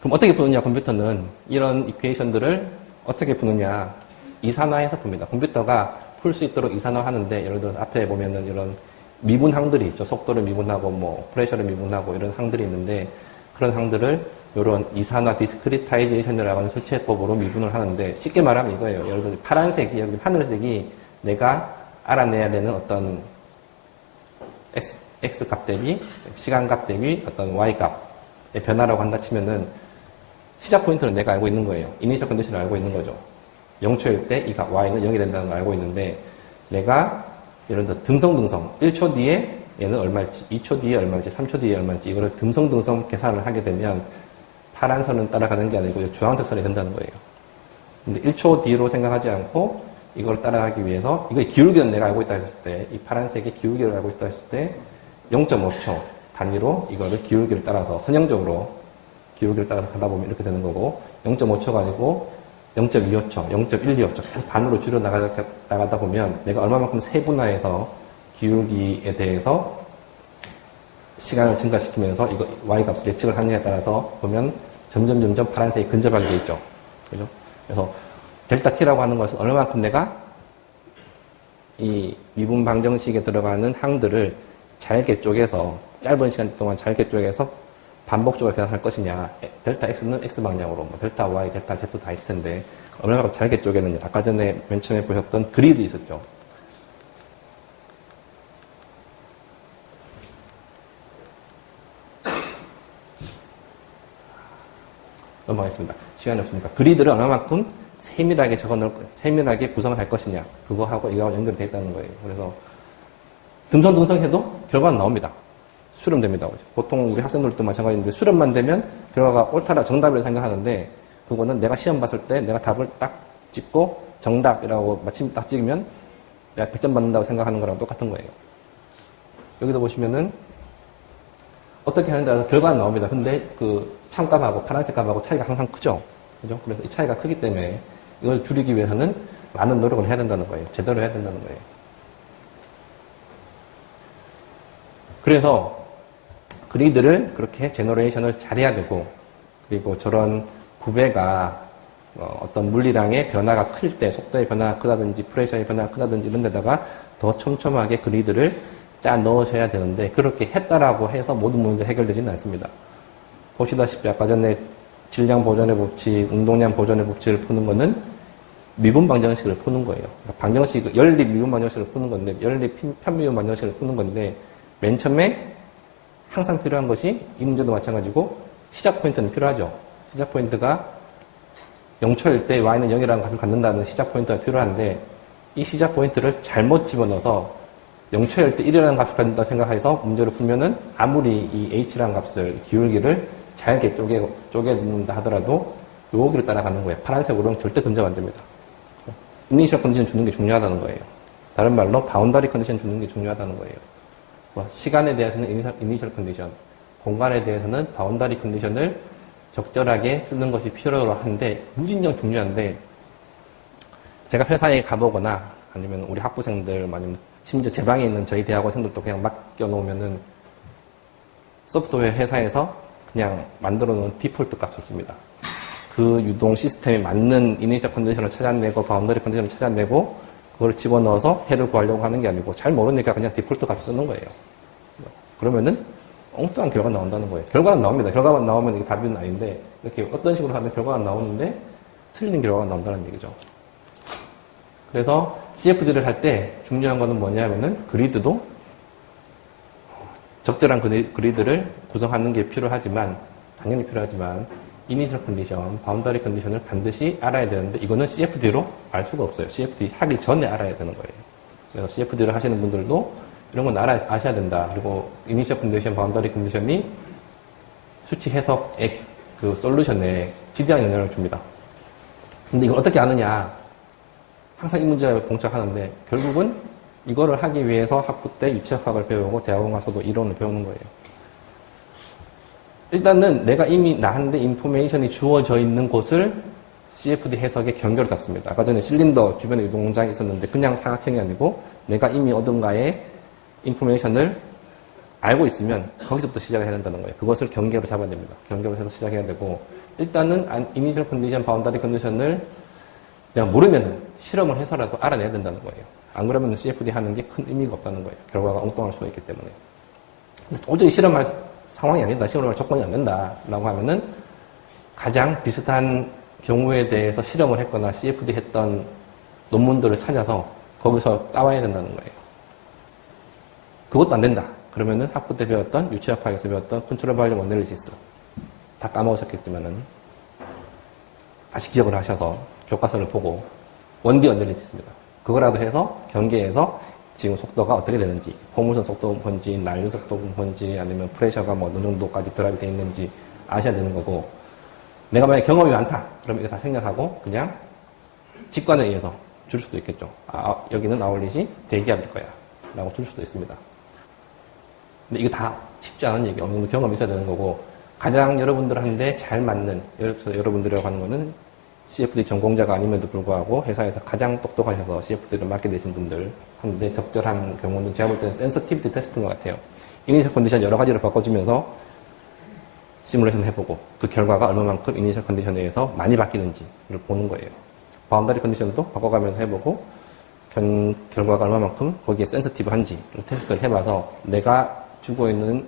그럼 어떻게 푸느냐 컴퓨터는 이런 이퀘이션들을 어떻게 푸느냐 이산화해서 풉니다. 컴퓨터가 풀 수 있도록 이산화하는데 예를 들어서 앞에 보면은 이런 미분항들이 있죠. 속도를 미분하고 뭐 프레셔를 미분하고 이런 항들이 있는데 그런 항들을 이런 이산화 디스크리타이제이션이라고 하는 수치해법으로 미분을 하는데 쉽게 말하면 이거예요. 예를 들어서 파란색이 여기 하늘색이 내가 알아내야 되는 어떤 X 값 대비 시간 값 대비 어떤 Y 값의 변화라고 한다 치면은 시작 포인트는 내가 알고 있는 거예요. 이니셜 컨디션을 알고 있는 거죠. 0초일 때 이 Y는 0이 된다는 걸 알고 있는데 내가 예를 들어 듬성듬성 1초 뒤에 얘는 얼마일지 2초 뒤에 얼마일지 3초 뒤에 얼마일지 이거를 듬성듬성 계산을 하게 되면 파란 선은 따라가는 게 아니고 주황색 선이 된다는 거예요. 근데 1초 뒤로 생각하지 않고 이걸 따라가기 위해서 이거 기울기는 내가 알고 있다 했을 때 이 파란색의 기울기를 알고 있다 했을 때 0.5초 단위로 이거를 기울기를 따라서 선형적으로 기울기를 따라서 가다 보면 이렇게 되는 거고 0.5초가 아니고 0.25초, 0.125초 계속 반으로 줄여 나가다 보면 내가 얼마만큼 세분화해서 기울기에 대해서 시간을 증가시키면서 이거 Y값을 예측을 하느냐에 따라서 보면 점점 파란색이 근접하게 되어 있죠. 그죠? 그래서 델타 T라고 하는 것은 얼마만큼 내가 이 미분 방정식에 들어가는 항들을 잘게 쪼개서 짧은 시간 동안 잘게 쪼개서 반복적으로 계산할 것이냐. 델타 X는 X방향으로, 뭐 델타 Y, 델타 Z 다 있을 텐데 얼마나 잘게 쪼개느냐. 아까 전에 맨 처음에 보셨던 그리드 있었죠. 넘어가겠습니다. 시간이 없으니까. 그리드를 얼마만큼 세밀하게 세밀하게 구성을 할 것이냐. 그거하고 이거하고 연결되어 있다는 거예요. 그래서 듬성듬성해도 결과는 나옵니다. 수렴됩니다. 보통 우리 학생들도 마찬가지인데 수렴만 되면 결과가 옳다라 정답이라고 생각하는데 그거는 내가 시험 봤을 때 내가 답을 딱 찍고 정답이라고 마침 딱 찍으면 내가 100점 받는다고 생각하는 거랑 똑같은 거예요. 여기도 보시면은 어떻게 하는지 알아서 결과는 나옵니다. 근데 그 참값하고 파란색 값하고 차이가 항상 크죠. 그죠? 그래서 이 차이가 크기 때문에 이걸 줄이기 위해서는 많은 노력을 해야 된다는 거예요. 제대로 해야 된다는 거예요. 그래서 그리드를 그렇게 제너레이션을 잘해야 되고 그리고 저런 구배가 어떤 물리량의 변화가 클 때 속도의 변화가 크다든지 프레셔의 변화가 크다든지 이런 데다가 더 촘촘하게 그리드를 짜 넣으셔야 되는데 그렇게 했다라고 해서 모든 문제 해결되지는 않습니다. 보시다시피 아까 전에 질량 보존의 법칙, 운동량 보존의 법칙을 푸는 거는 미분 방정식을 푸는 거예요. 그러니까 방정식, 연립 미분 방정식을 푸는 건데 연립 편미분 방정식을 푸는 건데 맨 처음에 항상 필요한 것이 이 문제도 마찬가지고 시작 포인트는 필요하죠. 시작 포인트가 0초일 때 y는 0이라는 값을 갖는다는 시작 포인트가 필요한데 이 시작 포인트를 잘못 집어넣어서 0초일 때 1이라는 값을 갖는다고 생각해서 문제를 풀면은 아무리 이 h라는 값을 기울기를 잘게 쪼갠다 하더라도 여기를 따라가는 거예요. 파란색으로는 절대 근접 안 됩니다. 이니셜 컨디션 주는 게 중요하다는 거예요. 다른 말로 바운더리 컨디션 주는 게 중요하다는 거예요. 시간에 대해서는 이니셜 컨디션, 공간에 대해서는 바운더리 컨디션을 적절하게 쓰는 것이 필요로 한데 무진장 중요한데 제가 회사에 가보거나 아니면 우리 학부생들 아니면 심지어 제 방에 있는 저희 대학원생들도 그냥 맡겨놓으면은 소프트웨어 회사에서 그냥 만들어 놓은 디폴트 값을 씁니다. 그 유동 시스템에 맞는 이니셜 컨디션을 찾아내고 바운더리 컨디션을 찾아내고 그걸 집어넣어서 해를 구하려고 하는 게 아니고 잘 모르니까 그냥 디폴트 값을 쓰는 거예요. 그러면은 엉뚱한 결과가 나온다는 거예요. 결과는 나옵니다. 결과만 나오면 이게 답은 아닌데 이렇게 어떤 식으로 하면 결과가 나오는데 틀린 결과가 나온다는 얘기죠. 그래서 CFD를 할 때 중요한 거는 뭐냐면은 그리드도 적절한 그리드를 구성하는 게 필요하지만 당연히 필요하지만 이니셜 컨디션, 바운더리 컨디션을 반드시 알아야 되는데 이거는 CFD로 알 수가 없어요. CFD 하기 전에 알아야 되는 거예요. 그래서 CFD를 하시는 분들도 이런 건 아셔야 된다. 그리고 이니셜 컨디션, 바운더리 컨디션이 수치 해석의 그 솔루션에 지대한 영향을 줍니다. 근데 이걸 어떻게 아느냐? 항상 이 문제에 봉착하는데 결국은 이거를 하기 위해서 학부 때 유체역학을 배우고 대학원 가서도 이론을 배우는 거예요. 일단은 내가 이미 나한테 인포메이션이 주어져 있는 곳을 CFD 해석의 경계로 잡습니다. 아까 전에 실린더 주변에 유동 공장이 있었는데 그냥 사각형이 아니고 내가 이미 어딘가에 인포메이션을 알고 있으면 거기서부터 시작을 해야 된다는 거예요. 그것을 경계로 잡아야 됩니다. 경계로 해서 시작해야 되고 일단은 이니셜 컨디션, 바운더리 컨디션을 내가 모르면 실험을 해서라도 알아내야 된다는 거예요. 안 그러면 CFD 하는 게 큰 의미가 없다는 거예요. 결과가 엉뚱할 수가 있기 때문에. 근데 도저히 실험할 상황이 아니다. 실험할 조건이 안 된다. 라고 하면은 가장 비슷한 경우에 대해서 실험을 했거나 CFD 했던 논문들을 찾아서 거기서 따와야 된다는 거예요. 그것도 안 된다. 그러면은 학부 때 배웠던 유체역학에서 배웠던 컨트롤 발륨 어널리시스 다 까먹으셨겠지만은 다시 기억을 하셔서 교과서를 보고 원디 어널리시스입니다. 그거라도 해서 경계에서 지금 속도가 어떻게 되는지, 포물선 속도 뭔지, 난류 속도 뭔지, 아니면 프레셔가 뭐 어느 정도까지 드랍이 되어 있는지 아셔야 되는 거고, 내가 만약에 경험이 많다. 그러면 이거 다 생략하고 그냥 직관에 의해서 줄 수도 있겠죠. 여기는 아울릿이 대기압일 거야. 라고 줄 수도 있습니다. 근데 이거 다 쉽지 않은 얘기, 어느 정도 경험이 있어야 되는 거고, 가장 여러분들한테 잘 맞는, 여러분들이라고 하는 거는 CFD 전공자가 아님에도 불구하고 회사에서 가장 똑똑하셔서 CFD를 맡게 되신 분들 한데 적절한 경우는 제가 볼 때는 센서티비티 테스트인 것 같아요. 이니셜 컨디션 여러 가지를 바꿔주면서 시뮬레이션 해보고 그 결과가 얼마만큼 이니셜 컨디션에 의해서 많이 바뀌는지를 보는 거예요. 바운더리 컨디션도 바꿔가면서 해보고 결과가 얼마만큼 거기에 센서티브한지를 테스트를 해봐서 내가 주고 있는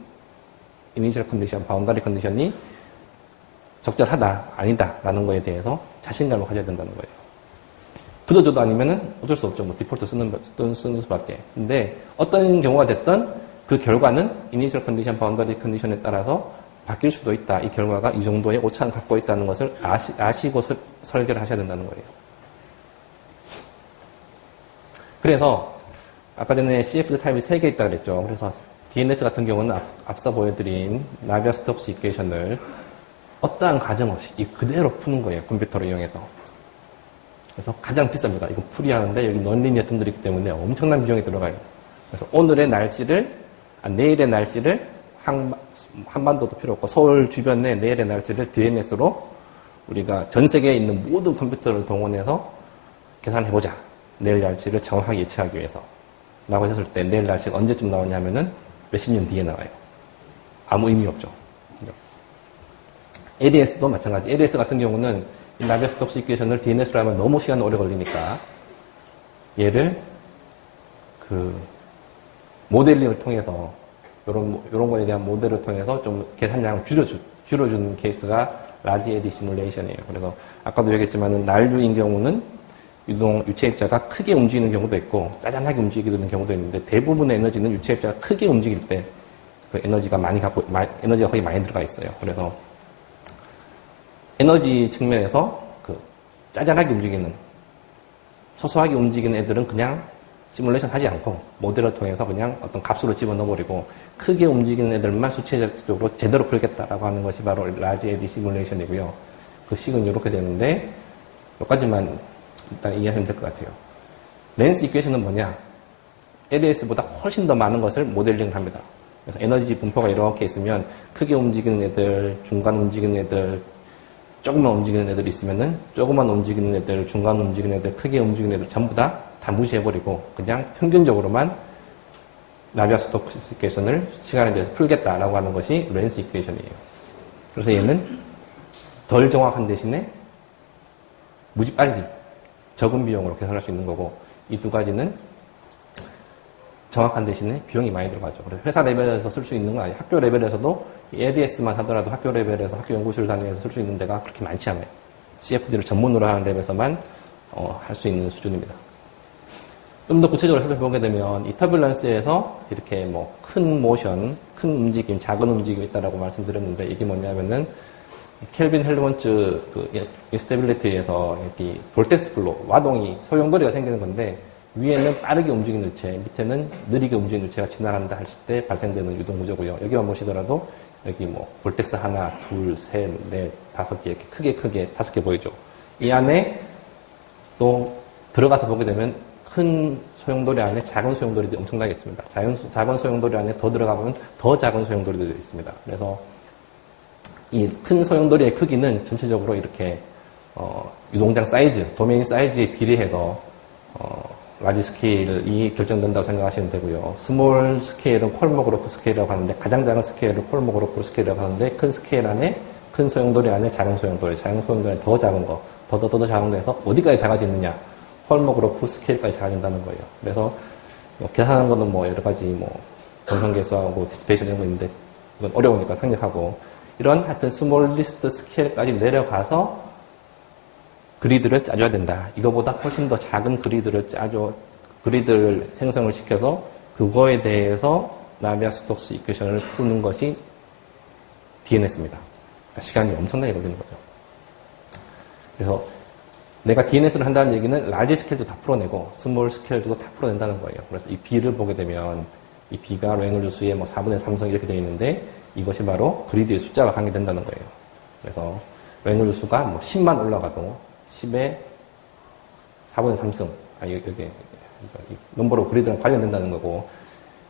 이니셜 컨디션, 바운더리 컨디션이 적절하다, 아니다 라는 거에 대해서 자신감을 가져야 된다는 거예요. 그도저도 아니면은 어쩔 수 없죠. 뭐 디폴트 쓰는 수밖에. 근데 어떤 경우가 됐든 그 결과는 이니셜 컨디션, 바운더리 컨디션에 따라서 바뀔 수도 있다. 이 결과가 이 정도의 오차를 갖고 있다는 것을 아시고 설계를 하셔야 된다는 거예요. 그래서 아까 전에 CFD 타입이 3개 있다고 그랬죠. 그래서 DNS 같은 경우는 앞서 보여드린 나비아 스톡스 이퀘이션을 어떠한 과정 없이 그대로 푸는 거예요. 컴퓨터를 이용해서. 그래서 가장 비쌉니다. 이거 풀이하는데 여기 넌리니어 텀들이 있기 때문에 엄청난 비용이 들어가요. 그래서 오늘의 날씨를, 내일의 날씨를 한반도도 필요 없고 서울 주변의 내일의 날씨를 DNS로 우리가 전 세계에 있는 모든 컴퓨터를 동원해서 계산해보자. 내일 날씨를 정확하게 예측하기 위해서. 라고 했을 때 내일 날씨가 언제쯤 나오냐면은 몇십 년 뒤에 나와요. 아무 의미 없죠. ADS도 마찬가지. ADS 같은 경우는 이 나비아 스톡스 이퀘이션을 DNS로 하면 너무 시간 오래 걸리니까 얘를 그 모델링을 통해서 이런 거에 대한 모델을 통해서 좀 계산량을 줄여주는 케이스가 라지 AD 시뮬레이션이에요. 그래서 아까도 얘기했지만은 난류인 경우는 유체입자가 크게 움직이는 경우도 있고 짜잔하게 움직이는 경우도 있는데 대부분의 에너지는 유체입자가 크게 움직일 때 그 에너지가 에너지가 거의 많이 들어가 있어요. 그래서 에너지 측면에서 그 짜잘하게 움직이는 소소하게 움직이는 애들은 그냥 시뮬레이션 하지 않고 모델을 통해서 그냥 어떤 값으로 집어넣어버리고 크게 움직이는 애들만 수치적으로 제대로 풀겠다라고 하는 것이 바로 라지 AD 시뮬레이션이고요. 그 식은 이렇게 되는데 여기까지만 일단 이해하시면 될 것 같아요. 렌스 이퀘이션은 뭐냐? LES보다 훨씬 더 많은 것을 모델링을 합니다. 그래서 에너지 분포가 이렇게 있으면 크게 움직이는 애들, 중간 움직이는 애들, 조금만 움직이는 애들이 있으면은 조금만 움직이는 애들, 중간 움직이는 애들, 크게 움직이는 애들 전부 다 무시해버리고 그냥 평균적으로만 나비아-스토크스 이퀘이션을 시간에 대해서 풀겠다라고 하는 것이 렌스 이퀘이션이에요. 그래서 얘는 덜 정확한 대신에 무지 빨리 적은 비용으로 계산할 수 있는 거고 이 두 가지는 정확한 대신에 비용이 많이 들어가죠. 그래서 회사 레벨에서 쓸 수 있는 건 아니에요. 학교 레벨에서도 ADS만 하더라도 학교 레벨에서 학교 연구실 다니면서 쓸 수 있는 데가 그렇게 많지 않아요. CFD를 전문으로 하는 랩에서만 할 수 있는 수준입니다. 좀 더 구체적으로 살펴보게 되면 이 터뷸런스에서 이렇게 뭐 큰 모션, 큰 움직임, 작은 움직임이 있다라고 말씀드렸는데 이게 뭐냐면은 켈빈 헬먼츠 그 인스테빌리티에서 여기 볼텍스 플로 와동이 소용돌이가 생기는 건데 위에는 빠르게 움직이는 물체, 밑에는 느리게 움직이는 물체가 지나간다 했을 때 발생되는 유동 구조고요. 여기만 보시더라도 여기 뭐 볼텍스 하나, 둘, 셋, 넷, 다섯 개 이렇게 크게 다섯 개 보이죠. 이 안에 또 들어가서 보게 되면 큰 소용돌이 안에 작은 소용돌이들이 엄청나게 있습니다. 작은 소용돌이 안에 더 들어가 보면 더 작은 소용돌이들이 있습니다. 그래서 이 큰 소용돌이의 크기는 전체적으로 이렇게 유동장 사이즈, 도메인 사이즈에 비례해서 라지 스케일이 결정된다고 생각하시면 되고요. 스몰 스케일은 콜모그로프 스케일이라고 하는데 가장 작은 스케일을 콜모그로프 스케일이라고 하는데 큰 스케일 안에 큰 소용돌이 안에 작은 소용돌이 안에 더 작은 거, 더 작은 거에서 어디까지 작아지느냐? 콜모그로프 스케일까지 작아진다는 거예요. 그래서 계산하는 거는 뭐 여러 가지 뭐 정성계수하고 디스페이션 이런 거 있는데 이건 어려우니까 생략하고 이런 하여튼 스몰리스트 스케일까지 내려가서 그리드를 짜줘야 된다. 이거보다 훨씬 더 작은 그리드를 그리드를 생성을 시켜서 그거에 대해서 나비아-스톡스 이퀘이션을 푸는 것이 DNS입니다. 그러니까 시간이 엄청나게 걸리는 거죠. 그래서 내가 DNS를 한다는 얘기는 라지 스케일도 다 풀어내고 스몰 스케일도 다 풀어낸다는 거예요. 그래서 이 B를 보게 되면 이 B가 레놀드 수의 뭐 4분의 3승 이렇게 되어 있는데 이것이 바로 그리드의 숫자가 관계된다는 거예요. 그래서 레놀드 수가 뭐 10만 올라가도 10의 4분의 3승. 여기 넘버로 그리드랑 관련된다는 거고,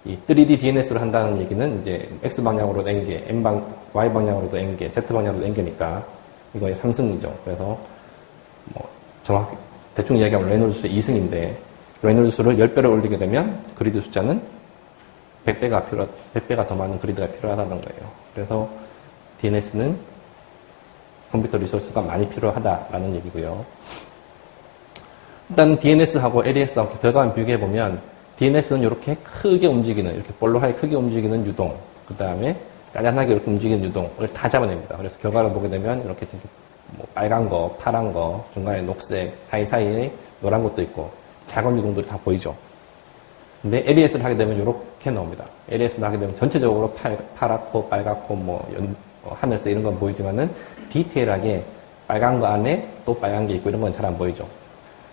이 3D DNS를 한다는 얘기는 이제 X방향으로도 N개, Y방향으로도 N개, Z방향으로도 N개니까 이거의 3승이죠. 그래서 뭐 정확히 대충 이야기하면 레놀드 수의 2승인데, 레놀드 수를 10배를 올리게 되면 그리드 숫자는 100배가 더 많은 그리드가 필요하다는 거예요. 그래서 DNS는 컴퓨터 리소스가 많이 필요하다라는 얘기고요. 일단 DNS하고 LES하고 결과만 비교해보면 DNS는 이렇게 크게 움직이는, 이렇게 볼로하게 크게 움직이는 유동, 그 다음에 짜잔하게 이렇게 움직이는 유동을 다 잡아냅니다. 그래서 결과를 보게 되면 이렇게 뭐 빨간 거, 파란 거, 중간에 녹색, 사이사이에 노란 것도 있고 작은 유동들이 다 보이죠. 근데 LES를 하게 되면 이렇게 나옵니다. LES를 하게 되면 전체적으로 파랗고 빨갛고 하늘색 이런 건 보이지만은 디테일하게 빨간 거 안에 또 빨간 게 있고 이런 건 잘 안 보이죠.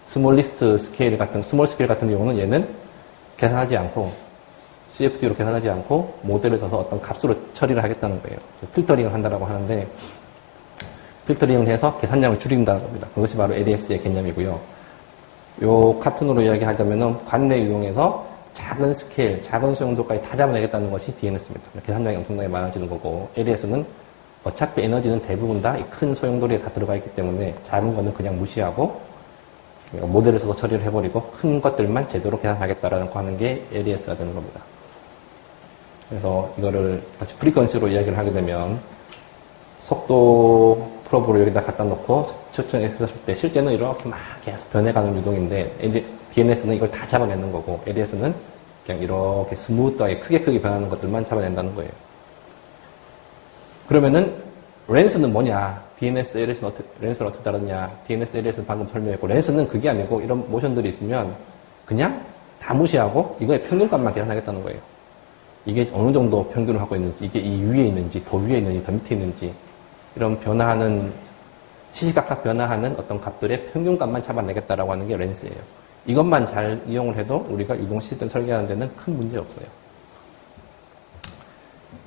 스몰 스케일 같은 경우는 얘는 계산하지 않고 CFD로 계산하지 않고 모델을 써서 어떤 값으로 처리를 하겠다는 거예요. 필터링을 한다라고 하는데 필터링을 해서 계산량을 줄인다는 겁니다. 그것이 바로 LES의 개념이고요. 요 카툰으로 이야기하자면은 관내 유동에서 작은 스케일, 작은 소용도까지 다 잡아내겠다는 것이 DNS입니다. 계산량이 엄청나게 많아지는 거고 LES는 어차피 에너지는 대부분 다 큰 소용돌이에 다 들어가 있기 때문에 작은 거는 그냥 무시하고 모델을 써서 처리를 해버리고 큰 것들만 제대로 계산하겠다라는 거 하는 게 LES가 되는 겁니다. 그래서 이거를 다시 프리퀀시로 이야기를 하게 되면 속도 프로브를 여기다 갖다 놓고 측정했을 때 실제는 이렇게 막 계속 변해가는 유동인데 DNS는 이걸 다 잡아내는 거고 LES는 그냥 이렇게 스무트하게 크게 변하는 것들만 잡아낸다는 거예요. 그러면은 렌스는 뭐냐? DNS, 렌스는 어떻게 다르냐? DNS, LES는 방금 설명했고 렌스는 그게 아니고 이런 모션들이 있으면 그냥 다 무시하고 이거의 평균값만 계산하겠다는 거예요. 이게 어느 정도 평균을 하고 있는지, 이게 이 위에 있는지, 더 위에 있는지, 더 밑에 있는지 이런 변화하는 시시각각 변화하는 어떤 값들의 평균값만 잡아내겠다라고 하는 게 렌스예요. 이것만 잘 이용을 해도 우리가 유동 시스템 설계하는 데는 큰 문제 없어요.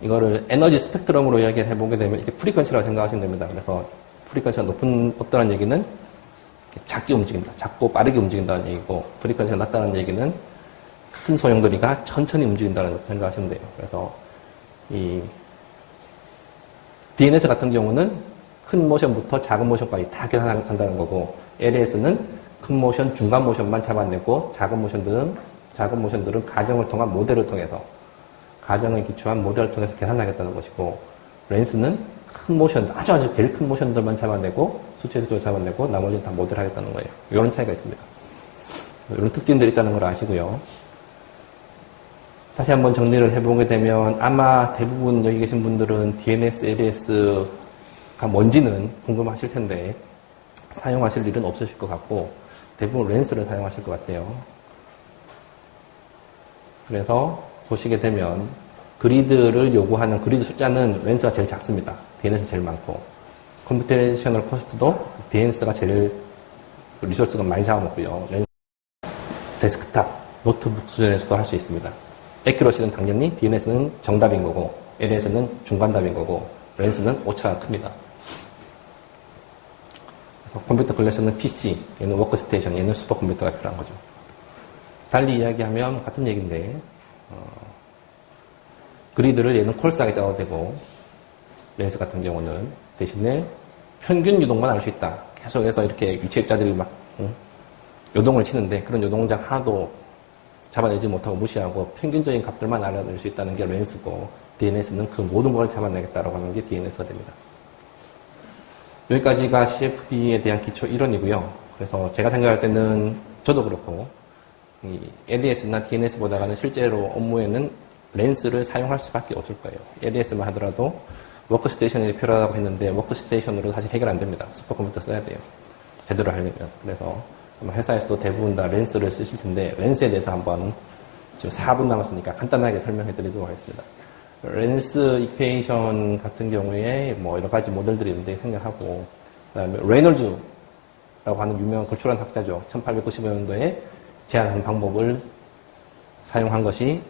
이거를 에너지 스펙트럼으로 이야기해 보게 되면 이게 프리퀀시라고 생각하시면 됩니다. 그래서 프리퀀시가 높다는 얘기는 작게 움직인다. 작고 빠르게 움직인다는 얘기고, 프리퀀시가 낮다는 얘기는 큰 소용돌이가 천천히 움직인다는 생각하시면 돼요. 그래서 이 DNS 같은 경우는 큰 모션부터 작은 모션까지 다 계산한다는 거고, LAS는 큰 모션, 중간 모션만 잡아내고, 작은 모션들은 가정을 통한 모델을 통해서, 가정에 기초한 모델을 통해서 계산하겠다는 것이고, 렌스는 큰 모션, 아주 제일 큰 모션들만 잡아내고, 수치에서 잡아내고, 나머지는 다 모델하겠다는 거예요. 이런 차이가 있습니다. 이런 특징들이 있다는 걸 아시고요. 다시 한번 정리를 해보게 되면, 아마 대부분 여기 계신 분들은 DNS, LAS가 뭔지는 궁금하실 텐데, 사용하실 일은 없으실 것 같고, 대부분 렌스를 사용하실 것 같아요. 그래서 보시게 되면, 그리드를 요구하는 그리드 숫자는 렌스가 제일 작습니다. DNS 제일 많고, 컴퓨테이셔널 코스트도 DNS가 제일 리소스가 많이 잡아먹고요. 렌스, 데스크탑, 노트북 수준에서도 할 수 있습니다. 에큐러시는 당연히 DNS는 정답인 거고, LAS는 중간답인 거고, 렌스는 오차가 큽니다. 그래서 컴퓨터 클래스는 PC, 얘는 워크스테이션, 얘는 슈퍼컴퓨터가 필요한 거죠. 달리 이야기하면 같은 얘기인데, 그리드를 얘는 콜스하게 짜도 되고, 렌스 같은 경우는 대신에 평균 유동만 알 수 있다. 계속해서 이렇게 유치입자들이 막 요동을 치는데 그런 요동장 하나도 잡아내지 못하고 무시하고 평균적인 값들만 알아낼 수 있다는 게 렌스고, DNS는 그 모든 걸 잡아내겠다라고 하는 게 DNS가 됩니다. 여기까지가 CFD에 대한 기초 이론이고요. 그래서 제가 생각할 때는 저도 그렇고 이 LES나 DNS보다는 실제로 업무에는 렌스를 사용할 수밖에 없을 거예요. LES만 하더라도 워크스테이션이 필요하다고 했는데 워크스테이션으로 사실 해결 안 됩니다. 슈퍼컴퓨터 써야 돼요. 제대로 하려면. 그래서 아마 회사에서도 대부분 다 렌스를 쓰실 텐데 렌스에 대해서 한번 지금 4분 남았으니까 간단하게 설명해 드리도록 하겠습니다. 렌스 이퀘이션 같은 경우에 뭐 여러 가지 모델들이 있는데 생각하고, 그다음에 레놀즈라고 하는 유명한 걸출한 학자죠. 1895년도에 제안한 방법을 사용한 것이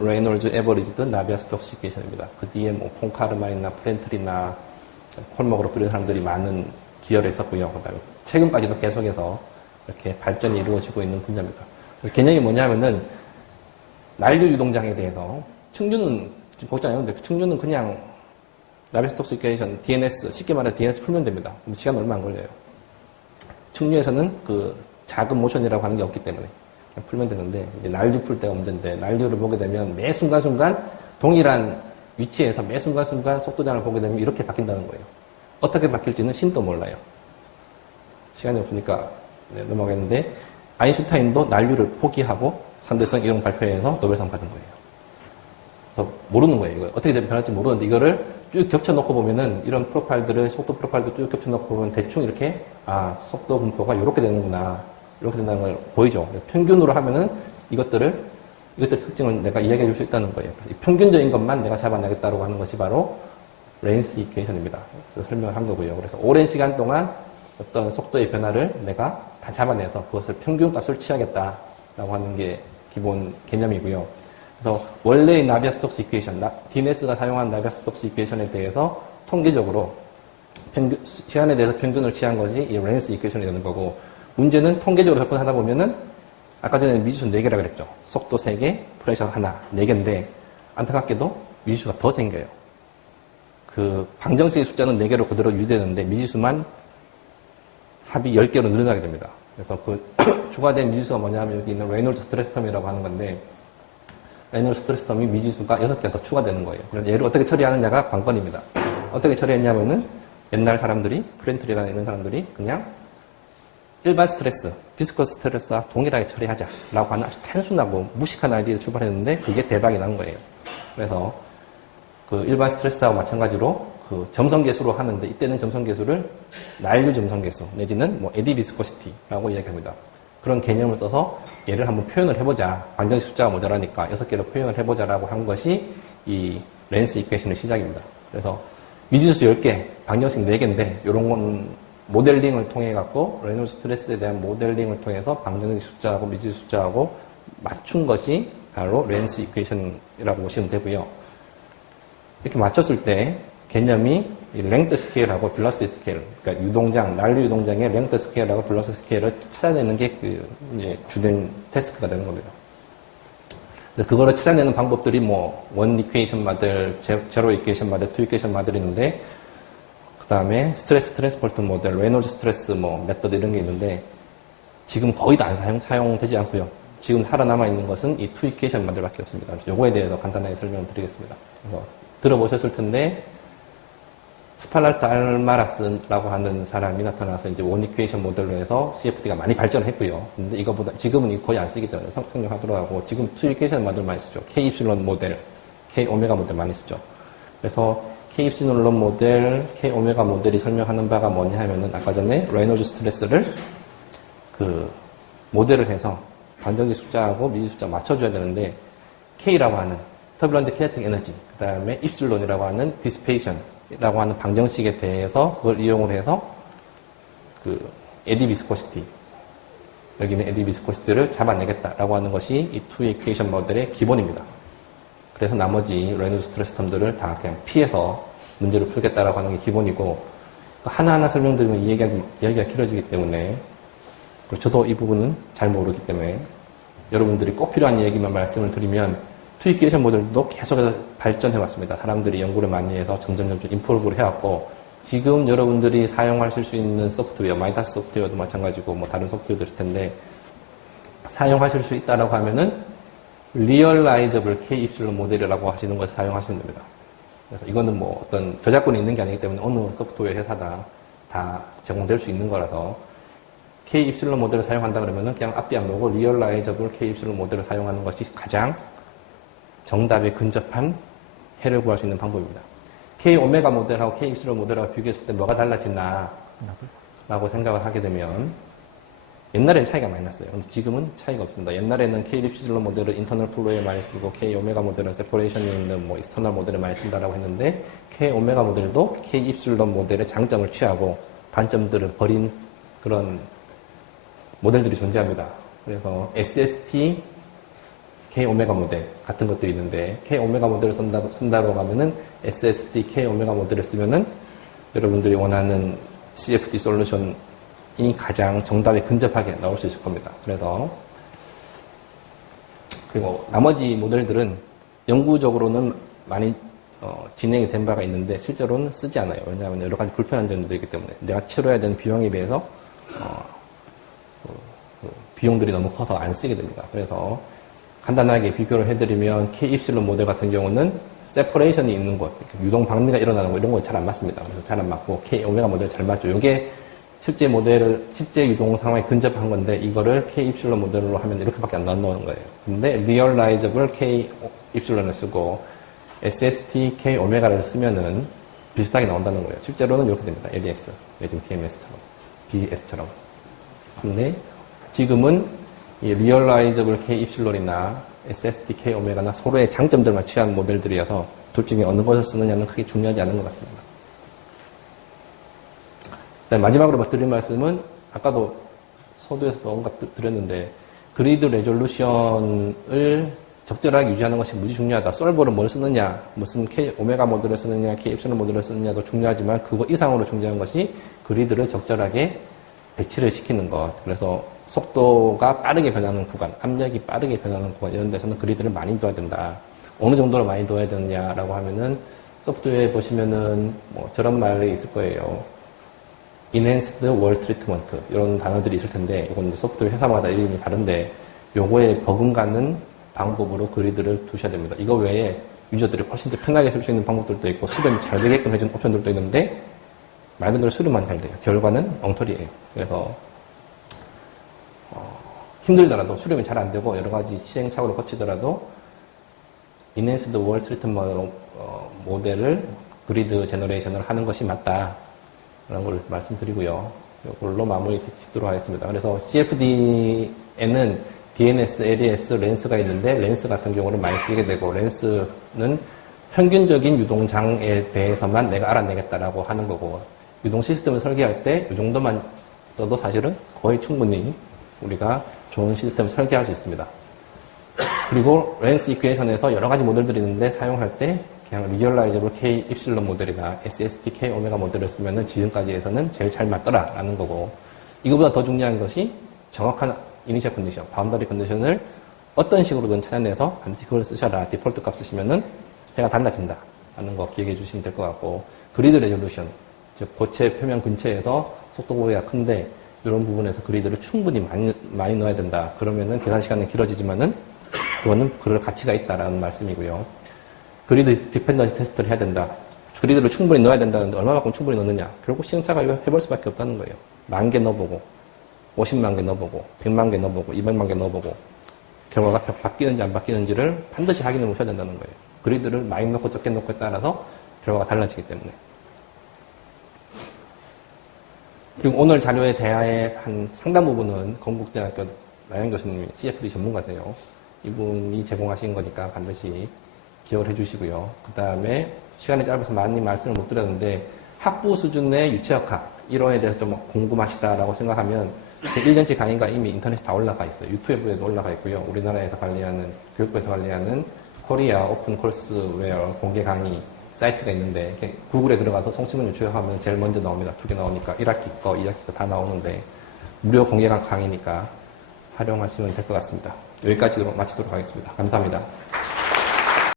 레놀즈 에버리지드 나비아-스톡스 이퀘이션입니다. 그 뒤에 뭐 폰카르마이나 프렌틀이나 콜목으로 부르는 사람들이 많은 기여를 했었고요. 그다음에 최근까지도 계속해서 이렇게 발전이 이루어지고 있는 분야입니다. 개념이 뭐냐면은 난류 유동장에 대해서 충류는 지금 걱정 안 해도 돼요. 충류는 그냥 나비아-스톡스 이퀘이션 DNS 쉽게 말해 DNS 풀면 됩니다. 시간 얼마 안 걸려요. 충류에서는 그 작은 모션이라고 하는 게 없기 때문에 그냥 풀면 되는데 이제 난류 풀 때가 문제인데 난류를 보게 되면 매 순간순간 동일한 위치에서 매 순간순간 속도장을 보게 되면 이렇게 바뀐다는 거예요. 어떻게 바뀔지는 신도 몰라요. 시간이 없으니까 넘어가겠는데 아인슈타인도 난류를 포기하고 상대성 이론 발표회에서 노벨상 받은 거예요. 그래서 모르는 거예요. 이거 어떻게 변할지 모르는데 이거를 쭉 겹쳐놓고 보면은 이런 프로파일들을 속도 프로파일도 쭉 겹쳐놓고 보면 대충 이렇게 속도 분포가 이렇게 되는구나 이렇게 된다는 걸 보이죠. 평균으로 하면은 이것들의 특징을 내가 이야기해 줄 수 있다는 거예요. 그래서 이 평균적인 것만 내가 잡아내겠다고 하는 것이 바로 렌스 이퀘이션입니다. 그래서 설명을 한 거고요. 그래서 오랜 시간 동안 어떤 속도의 변화를 내가 다 잡아내서 그것을 평균값을 취하겠다라고 하는 게 기본 개념이고요. 그래서 원래의 나비아-스톡스 이퀘이션, DNS가 사용한 나비아-스톡스 이퀘이션에 대해서 통계적으로 시간에 대해서 평균을 취한 것이 이 렌스 이퀘이션이 되는 거고, 문제는 통계적으로 접근하다 보면은 아까 전에 미지수 4개라 그랬죠. 속도 3개, 프레셔 하나, 4개인데 안타깝게도 미지수가 더 생겨요. 그 방정식의 숫자는 4개로 그대로 유지되는데 미지수만 합이 10개로 늘어나게 됩니다. 그래서 그 추가된 미지수가 뭐냐면 여기 있는 레놀즈 스트레스 텀이라고 하는 건데 레놀즈 스트레스 텀이 미지수가 6개가 더 추가되는 거예요. 그래서 얘를 어떻게 처리하느냐가 관건입니다. 어떻게 처리했냐면은 옛날 사람들이 프렌틀이라는 이런 사람들이 그냥 일반 스트레스, 비스커스 스트레스와 동일하게 처리하자라고 하는 아주 단순하고 무식한 아이디어를 출발했는데 그게 대박이 난 거예요. 그래서 그 일반 스트레스하고 마찬가지로 그 점성계수로 하는데 이때는 점성계수를 난류 점성계수 내지는 뭐 에디 비스코시티라고 이야기합니다. 그런 개념을 써서 얘를 한번 표현을 해보자. 방정식 숫자가 모자라니까 6개로 표현을 해보자라고 한 것이 이 렌스 이퀘이션의 시작입니다. 그래서 미지수 10개, 방정식 4개인데 이런 건 모델링을 통해 갖고 레놀즈 스트레스에 대한 모델링을 통해서 방정식 숫자하고 미지수 숫자하고 맞춘 것이 바로 렌스 이퀘이션이라고 보시면 되고요. 이렇게 맞췄을 때 개념이 랭드 스케일하고 빌러시티 스케일, 그러니까 유동장, 난류 유동장의 랭드 스케일하고 빌러시티 스케일을 찾아내는 게 이제 주된 태스크가 되는 겁니다. 그거를 찾아내는 방법들이 원 이퀘이션 모델, 제로 이퀘이션 모델, 투 이퀘이션 모델이 있는데, 그 다음에 스트레스 트랜스포트 모델, 레놀즈 스트레스 메서드 이런 게 있는데, 지금 거의 다 사용되지 않고요. 지금 살아남아 있는 것은 이 투 이퀘이션 모델밖에 없습니다. 요거에 대해서 간단하게 설명을 드리겠습니다. 들어보셨을 텐데, 스팔랄트 알마라스라고 하는 사람이 나타나서 이제 원 이퀘이션 모델로 해서 CFD가 많이 발전했고요. 근데 이거보다 지금은 거의 안 쓰기 때문에 성평용하도록 하고 지금 투 이퀘이션 모델 많이 쓰죠. K 입실론 모델, K 오메가 모델 많이 쓰죠. 그래서 K 입실론 모델, K 오메가 모델이 설명하는 바가 뭐냐 하면은 아까 전에 레놀즈 스트레스를 모델을 해서 반정지 숫자하고 미지 숫자 맞춰줘야 되는데 K라고 하는 터뷸런트 키네틱 에너지, 그 다음에 입실론이라고 하는 디스페이션 라고 하는 방정식에 대해서 그걸 이용을 해서 에디 비스코시티, 여기는 에디 비스코시티를 잡아내겠다라고 하는 것이 이 투 이퀘이션 모델의 기본입니다. 그래서 나머지 레놀즈 스트레스 텀들을 다 그냥 피해서 문제를 풀겠다라고 하는 게 기본이고, 하나하나 설명드리면 이 얘기가 길어지기 때문에, 그리고 저도 이 부분은 잘 모르기 때문에 여러분들이 꼭 필요한 얘기만 말씀을 드리면, 투 이퀘이션 모델도 계속해서 발전해 왔습니다. 사람들이 연구를 많이 해서 점점 임프로브를 해왔고, 지금 여러분들이 사용하실 수 있는 소프트웨어, 마이다스 소프트웨어도 마찬가지고 다른 소프트웨어도 있을 텐데, 사용하실 수 있다라고 하면은 리얼라이저블 K 입실론 모델이라고 하시는 것을 사용하시면 됩니다. 그래서 이거는 어떤 저작권이 있는 게 아니기 때문에 어느 소프트웨어 회사나 다 제공될 수 있는 거라서, K 입실론 모델을 사용한다 그러면은 그냥 앞뒤 안 보고 리얼라이저블 K 입실론 모델을 사용하는 것이 가장 정답에 근접한 해를 구할 수 있는 방법입니다. K 오메가 모델하고 K 입실론 모델하고 비교했을 때 뭐가 달라지나 라고 생각을 하게 되면, 옛날엔 차이가 많이 났어요. 근데 지금은 차이가 없습니다. 옛날에는 K 입실론 모델을 인터널 플로우에 많이 쓰고 K 오메가 모델은 세퍼레이션이 있는 익스터널 모델에 많이 쓴다라고 했는데, K 오메가 모델도 K 입실론 모델의 장점을 취하고 단점들을 버린 그런 모델들이 존재합니다. 그래서 SST K 오메가 모델 같은 것들이 있는데, K 오메가 모델을 쓴다고 하면은 SST K 오메가 모델을 쓰면은 여러분들이 원하는 CFD 솔루션이 가장 정답에 근접하게 나올 수 있을 겁니다. 그래서, 그리고 나머지 모델들은 영구적으로는 많이 진행이 된 바가 있는데 실제로는 쓰지 않아요. 왜냐하면 여러 가지 불편한 점들이 있기 때문에 내가 치러야 되는 비용에 비해서 비용들이 너무 커서 안 쓰게 됩니다. 그래서 간단하게 비교를 해드리면 K 입실론 모델 같은 경우는 세퍼레이션이 있는 곳, 유동 방미가 일어나는 거 이런 거 잘 안 맞습니다. 그래서 잘 안 맞고 K 오메가 모델 잘 맞죠. 이게 실제 유동 상황에 근접한 건데, 이거를 K 입실론 모델로 하면 이렇게밖에 안 나오는 거예요. 근데 리얼라이저블 K 입실론을 쓰고 SST K 오메가를 쓰면은 비슷하게 나온다는 거예요. 실제로는 이렇게 됩니다. LES, 요즘 DMS처럼, DS처럼. 근데 지금은 이 리얼라이저블 K 입실론이나 SST K 오메가나 서로의 장점들만 취한 모델들이어서 둘 중에 어느 것을 쓰느냐는 크게 중요하지 않은 것 같습니다. 마지막으로 드릴 말씀은, 아까도 서두에서도 언급 드렸는데, 그리드 레졸루션을 적절하게 유지하는 것이 무지 중요하다. 솔버를 뭘 쓰느냐, 무슨 K 오메가 모델을 쓰느냐, K 입실론 모델을 쓰느냐도 중요하지만, 그거 이상으로 중요한 것이 그리드를 적절하게 배치를 시키는 것. 그래서 속도가 빠르게 변하는 구간, 압력이 빠르게 변하는 구간, 이런 데서는 그리드를 많이 둬야 된다. 어느 정도로 많이 둬야 되느냐라고 하면은, 소프트웨어에 보시면은 저런 말이 있을 거예요. Enhanced Wall Treatment, 이런 단어들이 있을 텐데, 이건 소프트웨어 회사마다 이름이 다른데, 요거에 버금가는 방법으로 그리드를 두셔야 됩니다. 이거 외에 유저들이 훨씬 더 편하게 쓸 수 있는 방법들도 있고, 수렴이 잘 되게끔 해준 옵션들도 있는데, 말 그대로 수렴만 잘 돼요. 결과는 엉터리예요. 그래서 힘들더라도, 수렴이 잘 안 되고 여러 가지 시행착오를 거치더라도 Enhanced Wall Treatment 모델을 그리드 제너레이션을 하는 것이 맞다 라는 걸 말씀드리고요. 이걸로 마무리 짓도록 하겠습니다. 그래서 CFD에는 DNS, LES, 렌스가 있는데, 렌스 같은 경우는 많이 쓰게 되고, 렌스는 평균적인 유동장에 대해서만 내가 알아내겠다라고 하는 거고, 유동 시스템을 설계할 때 이 정도만 써도 사실은 거의 충분히 우리가 좋은 시스템을 설계할 수 있습니다. 그리고 렌스 이퀘이션에서 여러 가지 모델들이 있는데, 사용할 때 그냥 리얼라이저블 K 입실론 모델이나 SSD K 오메가 모델을 쓰면은 지금까지에서는 제일 잘 맞더라라는 거고, 이거보다 더 중요한 것이 정확한 이니셜 컨디션, 바운더리 컨디션을 어떤 식으로든 찾아내서 반드시 그걸 쓰셔라. 디폴트 값 쓰시면은 해가 달라진다 라는 거 기억해 주시면 될 것 같고, 그리드 레졸루션, 즉 고체 표면 근처에서 속도 고리가 큰데 이런 부분에서 그리드를 충분히 많이 넣어야 된다. 그러면은 계산 시간은 길어지지만은 그거는 그럴 가치가 있다라는 말씀이고요. 그리드 디펜던시 테스트를 해야 된다. 그리드를 충분히 넣어야 된다는데 얼마만큼 충분히 넣느냐. 결국 시행착오 이거 해볼 수밖에 없다는 거예요. 10,000개 넣어보고 50만 개 넣어보고 100만 개 넣어보고 200만 개 넣어보고 결과가 바뀌는지 안 바뀌는지를 반드시 확인해 보셔야 된다는 거예요. 그리드를 많이 넣고 적게 넣고에 따라서 결과가 달라지기 때문에. 그리고 오늘 자료의 대화의 한 상당 부분은 건국대학교 나영 교수님이 CFD 전문가세요. 이분이 제공하신 거니까 반드시 기억을 해주시고요. 그 다음에 시간이 짧아서 많이 말씀을 못 드렸는데 학부 수준의 유체역학 이론에 대해서 좀 궁금하시다라고 생각하면 제 1년치 강의가 이미 인터넷에 다 올라가 있어요. 유튜브에도 올라가 있고요. 우리나라에서 관리하는, 교육부에서 관리하는 코리아 오픈 콜스웨어 공개 강의 사이트가 있는데 구글에 들어가서 송치문 유체역학하면 제일 먼저 나옵니다. 2개 나오니까 1학기 거, 2학기 거 다 나오는데 무료 공개 강의니까 활용하시면 될 것 같습니다. 여기까지로 마치도록 하겠습니다. 감사합니다.